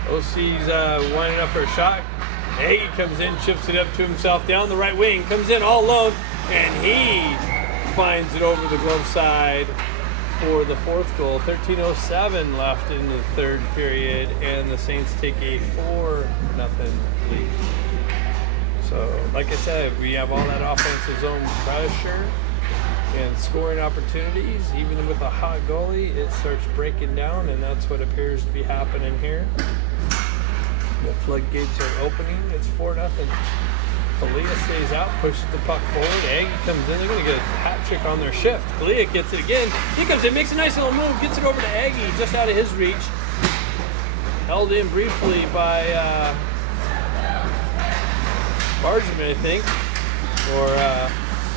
OC's winding up for a shot. Nagy comes in, chips it up to himself down the right wing. Comes in all alone, and he finds it over the glove side for the fourth goal. 13:07 left in the third period, and the Saints take a 4-0 lead. So, like I said, we have all that offensive zone pressure and scoring opportunities. Even with a hot goalie, it starts breaking down, and that's what appears to be happening here. The floodgates are opening. It's 4-0. Kalia stays out, pushes the puck forward. Aggie comes in. They're going to get a hat trick on their shift. Kalia gets it again. He comes in, makes a nice little move, gets it over to Aggie, just out of his reach. Held in briefly by Bargeman, I think, or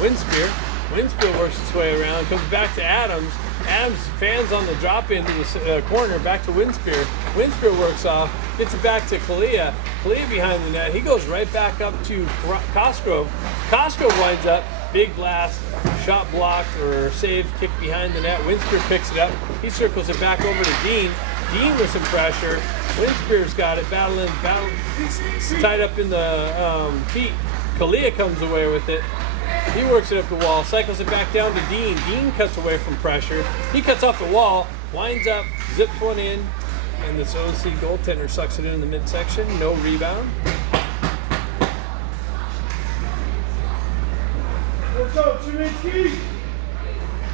Winspear. Winspear works its way around, comes back to Adams. Adams fans on the drop into the corner, back to Winspear. Winspear works off, gets it back to Kalia. Kalia behind the net. He goes right back up to Cosgrove. Cosgrove winds up, big blast, shot blocked or saved, kick behind the net. Winspear picks it up. He circles it back over to Dean. Dean with some pressure. Winspear's got it, battling, it's tied up in the feet. Kalia comes away with it. He works it up the wall, cycles it back down to Dean. Dean cuts away from pressure. He cuts off the wall, winds up, zips one in, and this OC goaltender sucks it in the midsection. No rebound. Let's go, Cheminsky.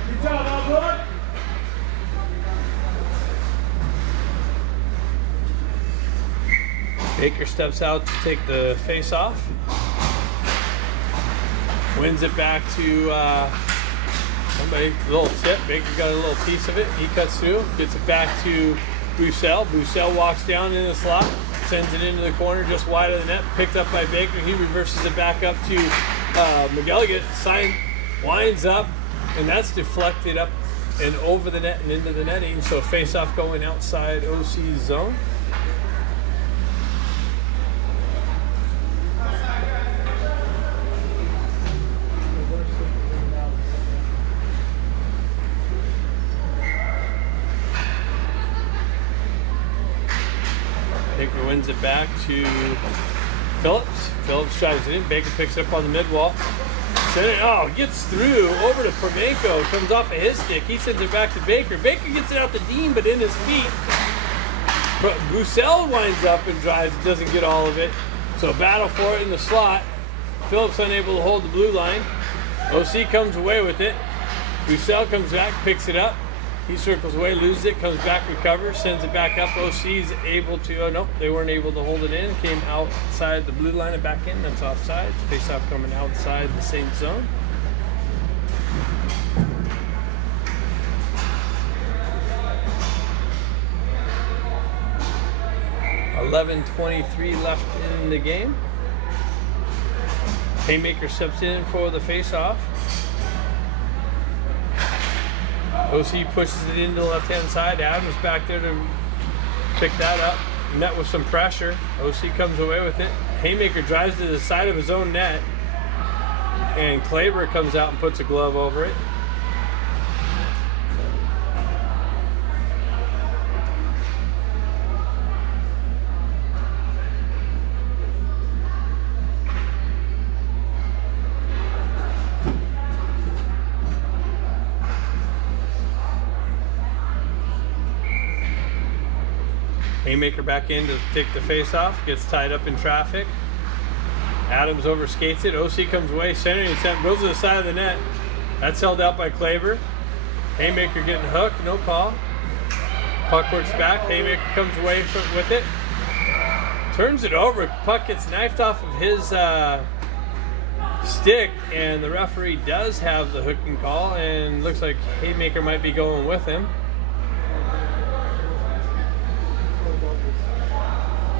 Good job, Albert. Baker steps out to take the face off. Wins it back to somebody, a little tip. Baker got a little piece of it. He cuts through, gets it back to Bussell. Bussell walks down in the slot, sends it into the corner just wide of the net. Picked up by Baker. He reverses it back up to McGilligan. Winds up, and that's deflected up and over the net and into the netting. So face-off going outside OC's zone. Baker wins it back to Phillips. Phillips drives it in. Baker picks it up on the mid-wall. Gets through over to Permenko. Comes off of his stick. He sends it back to Baker. Baker gets it out to Dean, but in his feet. Bussell winds up and drives. Doesn't get all of it. So battle for it in the slot. Phillips unable to hold the blue line. OC comes away with it. Bussell comes back, picks it up. He circles away, loses it, comes back, recovers, sends it back up. OC's able to, nope, they weren't able to hold it in. Came outside the blue line and back in. That's offside. Face-off coming outside the same zone. .11:23 left in the game. Haymaker steps in for the face-off. OC pushes it into the left-hand side. Adams back there to pick that up. Net with some pressure. OC comes away with it. Haymaker drives to the side of his own net. And Klaber comes out and puts a glove over it. Haymaker back in to take the face off, gets tied up in traffic. Adams overskates it. OC comes away, centering attempt, goes to the side of the net. That's held out by Klaber. Haymaker getting hooked, no call. Puck works back. Haymaker comes away with it. Turns it over. Puck gets knifed off of his stick, and the referee does have the hooking call, and looks like Haymaker might be going with him.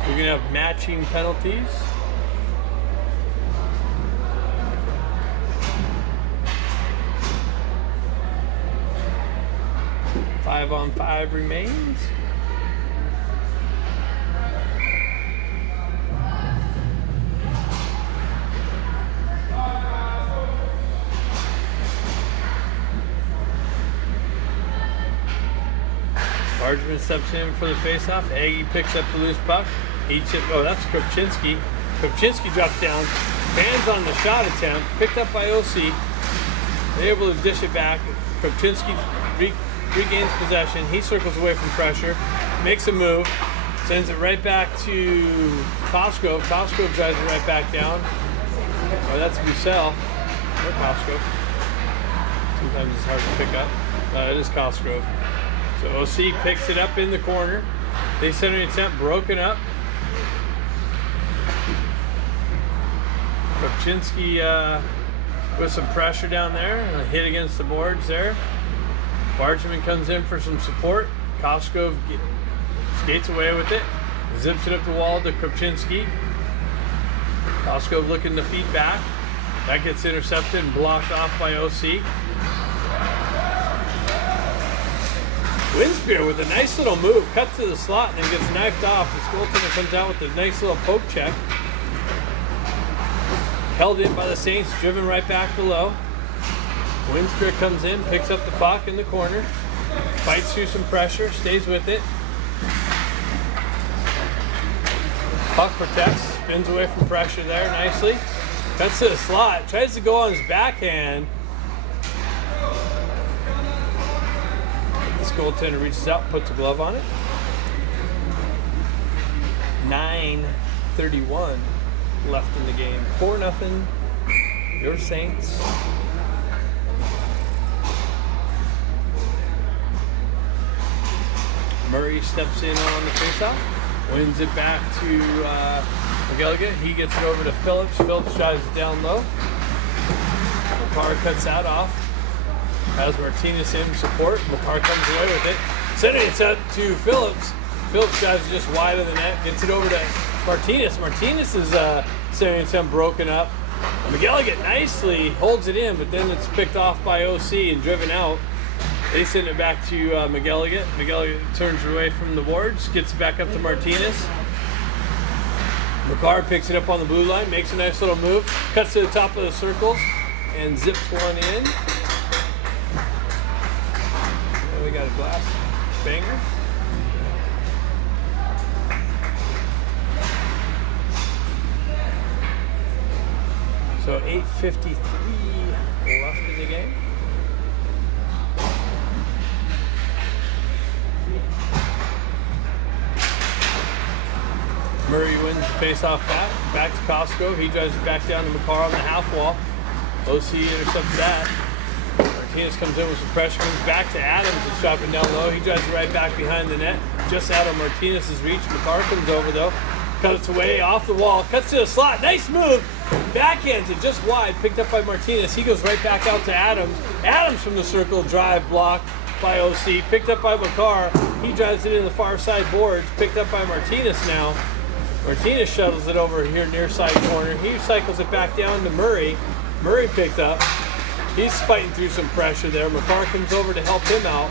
We're going to have matching penalties. Five on five remains. Bargeman steps in for the faceoff. Aggie picks up the loose puck. That's Kropczynski. Kropczynski drops down. Fans on the shot attempt. Picked up by OC. They're able to dish it back. Kropczynski regains possession. He circles away from pressure. Makes a move. Sends it right back to Cosgrove. Cosgrove drives it right back down. Oh, that's Bussell. Or Cosgrove. Sometimes it's hard to pick up. It is Cosgrove. So OC picks it up in the corner. They center an attempt, broken up. Kropczynski with some pressure down there. A hit against the boards there. Bargeman comes in for some support. Cosgrove skates away with it. Zips it up the wall to Kropczynski. Cosgrove looking to feed back. That gets intercepted and blocked off by OC. Wind Spear with a nice little move, cuts to the slot and then gets knifed off. The goaltender comes out with a nice little poke check. Held in by the Saints, driven right back below. Wind Spear comes in, picks up the puck in the corner, fights through some pressure, stays with it. Puck protects, spins away from pressure there nicely. Cuts to the slot, tries to go on his backhand. This goaltender reaches out, puts a glove on it. 9:31 left in the game. 4-0, your Saints. Murray steps in on the faceoff, wins it back to McGilligan. He gets it over to Phillips. Phillips drives it down low. McCarr cuts that off. Has Martinez in support. McCarr comes away with it. Sending it out to Phillips. Phillips drives it just wide of the net. Gets it over to Martinez. Martinez is sending it broken up. McGilligan nicely holds it in, but then it's picked off by OC and driven out. They send it back to McGilligan. McGilligan turns away from the boards, gets it back up to Martinez. McCarr picks it up on the blue line, makes a nice little move, cuts to the top of the circles, and zips one in. And we got a glass banger. So 8:53 left in the game. Murray wins the face-off back to Costco. He drives it back down to McCarr on the half wall. OC intercepts that. Martinez comes in with some pressure, comes back to Adams and dropping down low. He drives it right back behind the net, just out of Martinez's reach. McCarr comes over though, cuts away off the wall, cuts to the slot. Nice move. Backhands it just wide, picked up by Martinez. He goes right back out to Adams. Adams from the circle, drive blocked by OC, picked up by McCarr. He drives it in the far side boards, picked up by Martinez now. Martinez shuttles it over here near side corner. He cycles it back down to Murray. Murray picked up. He's fighting through some pressure there. McCarr comes over to help him out.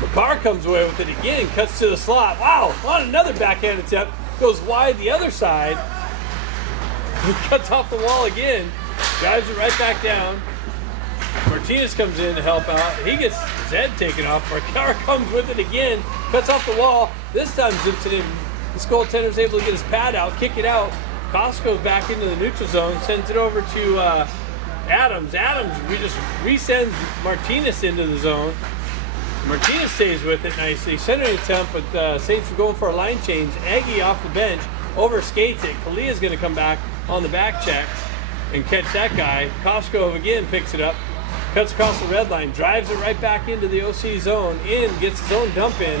McCarr comes away with it again, cuts to the slot. Wow, on another backhand attempt. Goes wide the other side. He cuts off the wall again. Drives it right back down. Martinez comes in to help out. He gets his head taken off. McCarr comes with it again. Cuts off the wall. This time zips it in. This goaltender's able to get his pad out, kick it out. Costco's back into the neutral zone. Sends it over to Adams. Adams just resends Martinez into the zone. Martinez stays with it nicely. Centering attempt, but Saints are going for a line change. Aggie off the bench, overskates it. Kalia's going to come back on the back check and catch that guy. Costco again picks it up, cuts across the red line, drives it right back into the OC zone, gets his own dump in,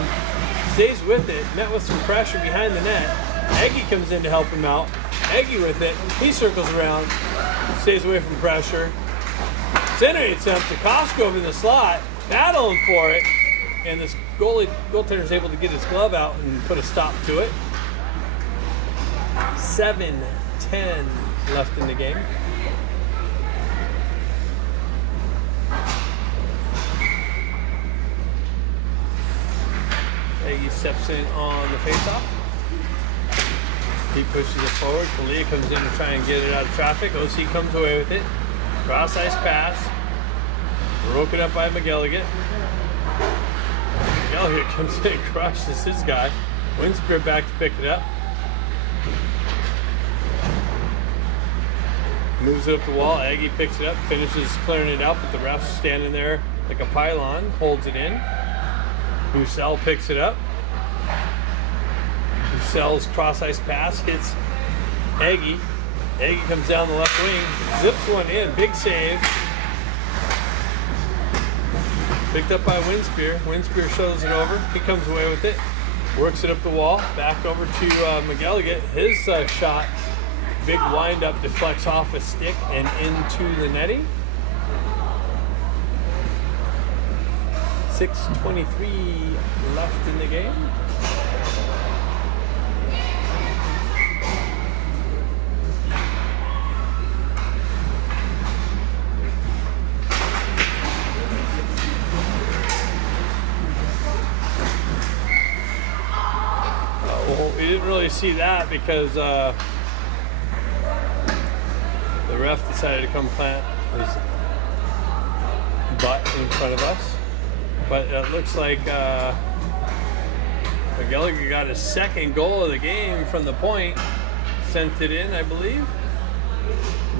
stays with it, met with some pressure behind the net. Aggie comes in to help him out. Aggie with it, he circles around, stays away from pressure. Centering attempt to Costco in the slot, battling for it, and this goaltender is able to get his glove out and put a stop to it. 7:10 left in the game. Aggie steps in on the faceoff. He pushes it forward. Kalia comes in to try and get it out of traffic. OC comes away with it. Cross ice pass. Broken up by McGilligan. McGilligan comes in and crushes his guy. Wind Spear back to pick it up. Moves it up the wall. Aggie picks it up, finishes clearing it out, but the ref's standing there like a pylon, holds it in. Bussell picks it up. Bussell's cross ice pass hits Aggie. Aggie comes down the left wing, zips one in, big save. Picked up by Wind Spear. Wind Spear shows it over. He comes away with it, works it up the wall, back over to McGilligan. His shot, big wind-up, deflects off a stick and into the netting. 6:23 left in the game. really see that because the ref decided to come plant his butt in front of us. But it looks like McGilligan got his second goal of the game from the point. Sent it in, I believe.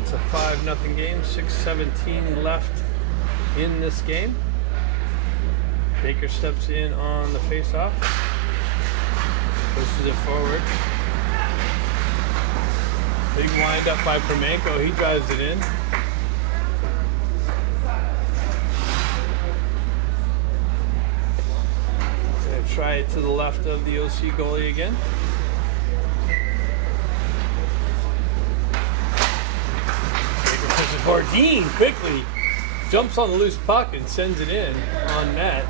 It's a 5-0 game, 6:17 left in this game. Baker steps in on the face-off. Pushes it forward. Big wind up by Permanco. He drives it in. Gonna try it to the left of the OC goalie again. Baker pushes forward. Dean quickly jumps on the loose puck and sends it in on net.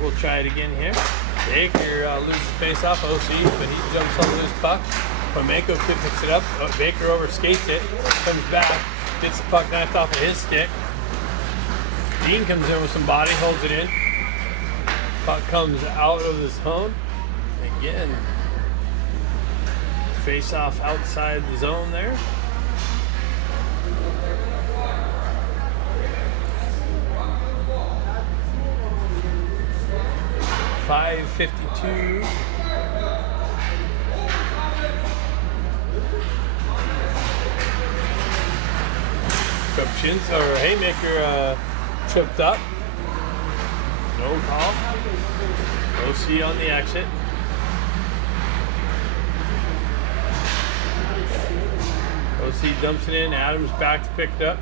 We'll try it again here. Baker loses face-off, OC, but he jumps on the loose puck. Permanco picks it up. Baker overskates it, comes back, gets the puck knifed off of his stick. Dean comes in with some body, holds it in. Puck comes out of the zone. Again, face-off outside the zone there. .552. Kupchins or Haymaker tripped up. No call. OC on the exit. OC dumps it in. Adams back to pick it up.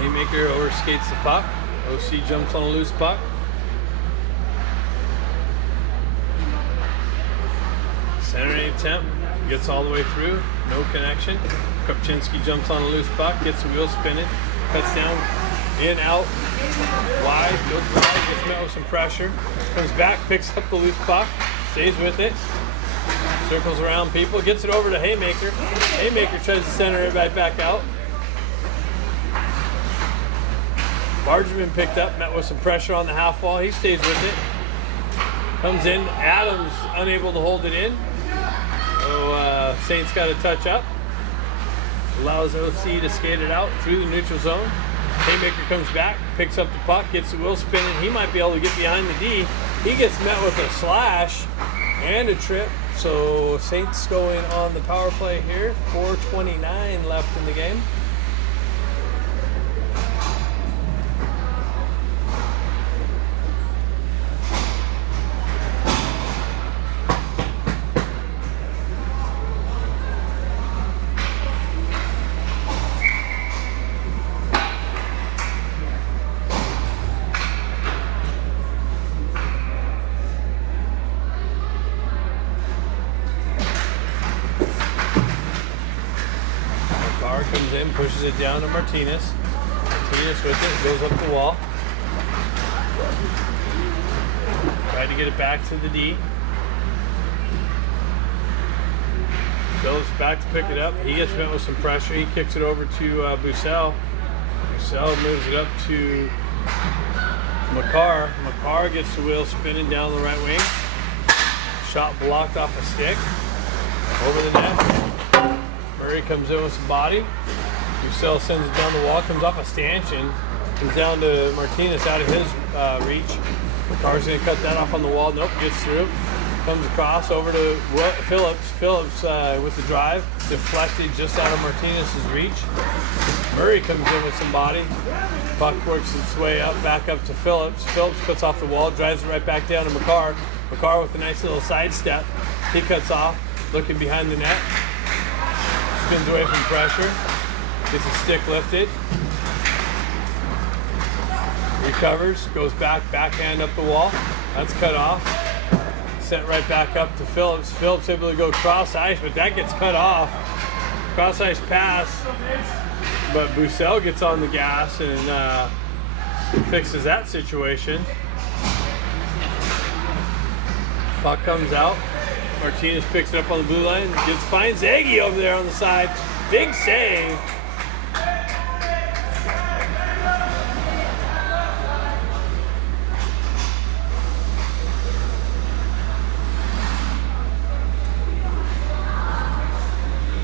Haymaker overskates the puck. OC jumps on a loose puck. Centering attempt. Gets all the way through. No connection. Kupczynski jumps on a loose puck. Gets the wheel spinning. Cuts down. In, out. Wide. Goes wide. Gets met with some pressure. Comes back. Picks up the loose puck. Stays with it. Circles around people. Gets it over to Haymaker. Haymaker tries to center it right back out. Bargeman picked up, met with some pressure on the half wall. He stays with it. Comes in. Adams unable to hold it in. So Saints got a touch up. Allows OC to skate it out through the neutral zone. Haymaker comes back, picks up the puck, gets the wheel spinning. He might be able to get behind the D. He gets met with a slash and a trip. So Saints going on the power play here. 4:29 left in the game. Comes in, pushes it down to Martinez. Martinez with it, goes up the wall. Tried to get it back to the D. Phillips back to pick it up. He gets met with some pressure. He kicks it over to Bussell. Bussell moves it up to McCarr. McCarr gets the wheel spinning down the right wing. Shot blocked off a stick. Over the net. Murray comes in with some body. Bussell sends it down the wall, comes off a stanchion, comes down to Martinez out of his reach. McCarr's going to cut that off on the wall. Nope, gets through. Comes across over to Phillips. Phillips with the drive, deflected just out of Martinez's reach. Murray comes in with some body. Puck works its way up, back up to Phillips. Phillips cuts off the wall, drives it right back down to McCarr. McCarr with a nice little sidestep. He cuts off, looking behind the net. Spins away from pressure, gets a stick lifted, recovers, goes back, backhand up the wall. That's cut off. Sent right back up to Phillips. Phillips able to go cross ice, but that gets cut off. Cross ice pass, but Bussell gets on the gas and fixes that situation. Puck comes out. Martinez picks it up on the blue line. Finds Aggie over there on the side. Big save.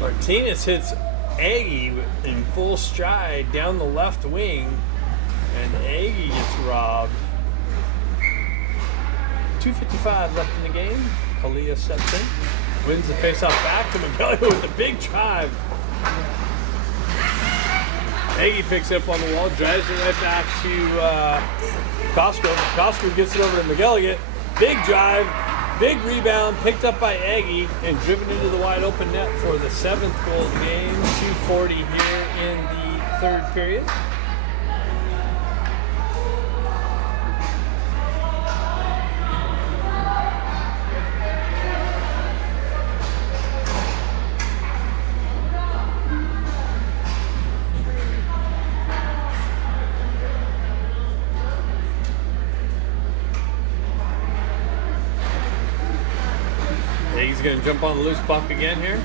Martinez hits Aggie in full stride down the left wing, and Aggie gets robbed. 2:55 left in the game. Kalia steps in, wins the faceoff back to McGilligan with a big drive. Aggie picks it up on the wall, drives it right back to Costco. Costco gets it over to McGilligan. Big drive, big rebound, picked up by Aggie and driven into the wide open net for the 7th goal of the game. 2:40 here in the 3rd period. He's going to jump on the loose puck again here.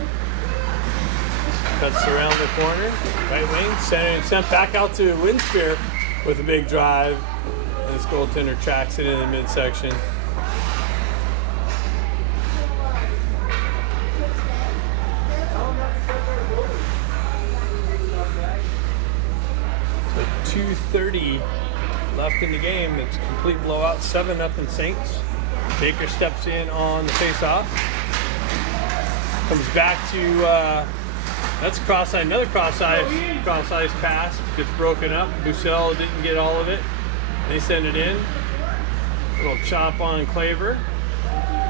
Cuts around the corner. Right wing. Center and sent back out to Winspear with a big drive. And this goaltender tracks it in the midsection. So 2:30 left in the game. It's a complete blowout. 7-0 Saints. Baker steps in on the face-off. Comes back to, that's cross-ice, another cross-ice pass. Gets broken up. Bussell didn't get all of it. They send it in. Little chop on Claver.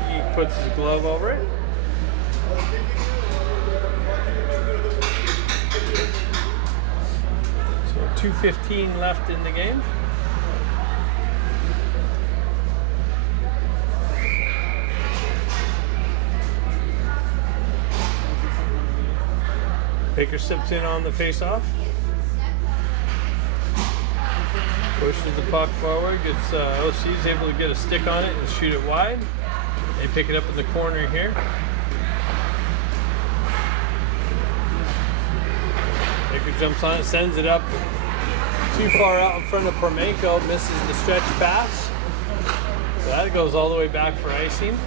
He puts his glove over it. So 2:15 left in the game. Baker steps in on the face-off. Pushes the puck forward. Gets OC's able to get a stick on it and shoot it wide. They pick it up in the corner here. Baker jumps on it, sends it up too far out in front of Pormenko. Misses the stretch pass. So that goes all the way back for icing.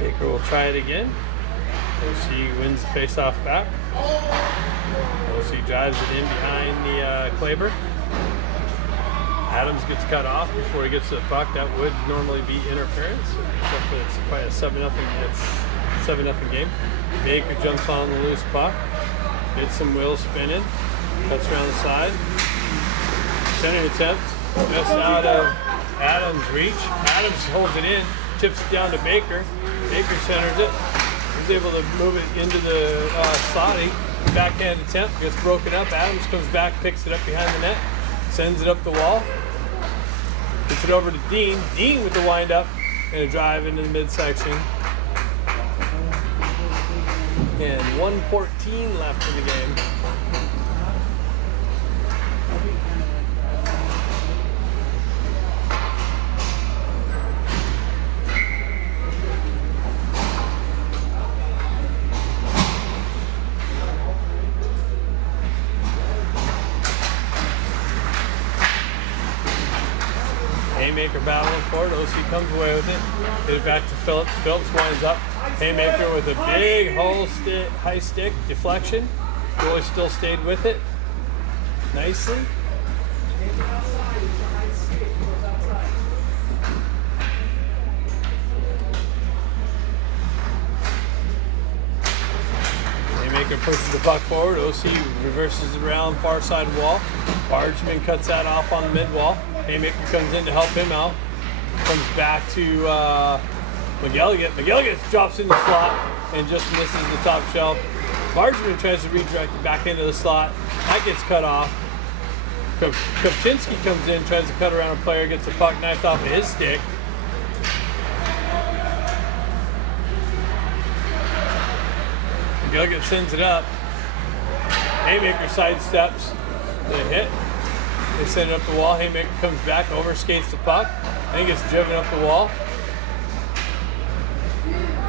Baker will try it again. OC wins the face-off back. OC drives it in behind the Kleber. Adams gets cut off before he gets to the puck. That would normally be interference. Except that it's quite a 7-0 game. Baker jumps on the loose puck. Gets some wheel spinning. Cuts around the side. Center attempt. Just out of Adams' reach. Adams holds it in. Tips it down to Baker. Baker centers it. He's able to move it into the slotty. Backhand attempt gets broken up. Adams comes back, picks it up behind the net, sends it up the wall. Gets it over to Dean. Dean with the wind-up and a drive into the midsection. And 1:14 left in the game. Haymaker battling for it. OC comes away with it. Get it back to Phillips. Phillips winds up. Haymaker with a big high stick deflection. Goalie still stayed with it nicely. Haymaker pushes the puck forward. OC reverses it around far side wall. Bargeman cuts that off on the mid wall. Haymaker comes in to help him out. Comes back to McGilligan. McGilligan drops in the slot and just misses the top shelf. Bargeman tries to redirect it back into the slot. That gets cut off. Kopczynski comes in, tries to cut around a player, gets the puck knifed off of his stick. Gilgit sends it up. Haymaker sidesteps the hit. They send it up the wall. Haymaker comes back, overskates the puck. I think it's driven up the wall.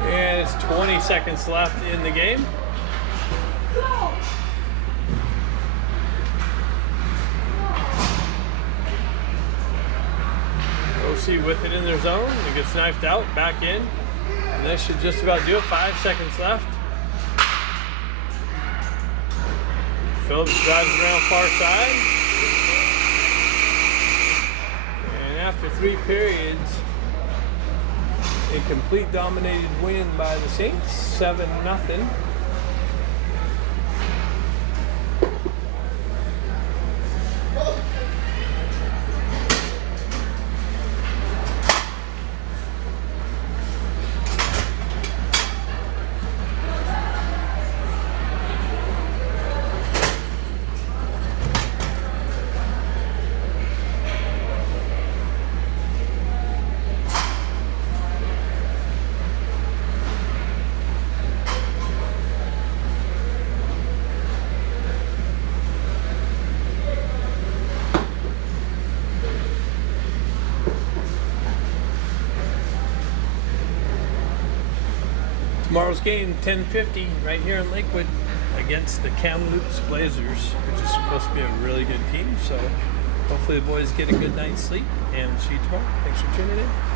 And it's 20 seconds left in the game. OC with it in their zone. It gets knifed out, back in. And that should just about do it. 5 seconds left. Phillips drives around far side. And after 3 periods, a complete dominated win by the Saints, 7-0. Tomorrow's game, 10:50, right here in Lakewood, against the Kamloops Blazers, which is supposed to be a really good team. So hopefully the boys get a good night's sleep, and we'll see you tomorrow. Thanks for tuning in.